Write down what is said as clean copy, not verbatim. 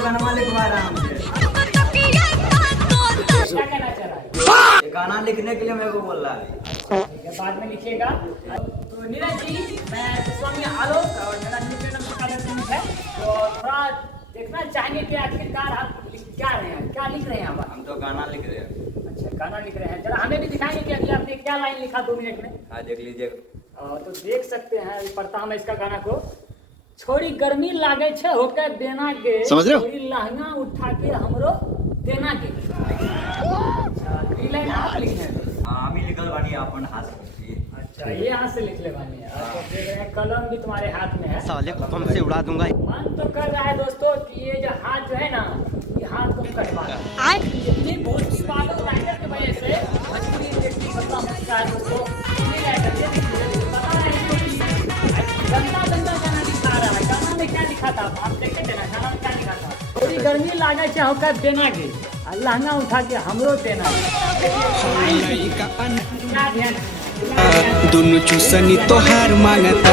तो गाना लिखवा रहा हूँ। क्या कहना चाह रहा है? ये गाना लिखने के लिए मेरे को बोल रहा है। ये बाद में लिखिएगा। तो नीरज जी, मैं स्वामी आलोक और मेरा न्यूज चैनल का है, तो थोड़ा देखना चाहेंगे कि आखिरकार आप क्या रहे हैं, क्या लिख रहे हैं आप? हम तो गाना लिख रहे हैं। अच्छा, गाना लिख रहे हैं। जरा हमें भी दिखाएंगे कि अभी आपने क्या लाइन लिखा 2 मिनट में। हाँ देख लीजिए। तो देख सकते हैं, अभी पढ़ता हूँ मैं इसका गाना को। छोड़ी गर्मी लागे छे होके देना के, समझ रहे हो? छोड़ी लहंगा उठा के हमरो देना के। अच्छा, ये लाइन आप लिखे हैं? हाँ हम ही लिखल बानी अपन हाथ से। अच्छा, ये हाथ से लिख ले बानी है। तो देख रहे हैं, कलम भी तुम्हारे हाथ में है। साले को बम से उड़ा दूंगा। मन तो कर रहा है दोस्तों कि ये जो हाथ जो है ना, ये हाथ को कटवा दो। इतनी भोजपुरी बातों राइटर की वजह से भोजपुरी इंडस्ट्री खत्म हो चुका है दोस्तों। इतनी राइटर ये पता है इसको कि गंदा गंदा गाना दिखा रहा है। गाना में क्या लिखा था आप देखे थे ना? गाना में क्या लिखा था? थोड़ी गर्मी लागे चाहो कर देना के, लहंगा उठा के हमरो देना। क्या ध्यान दोनों चूसनी तो हार मांगता।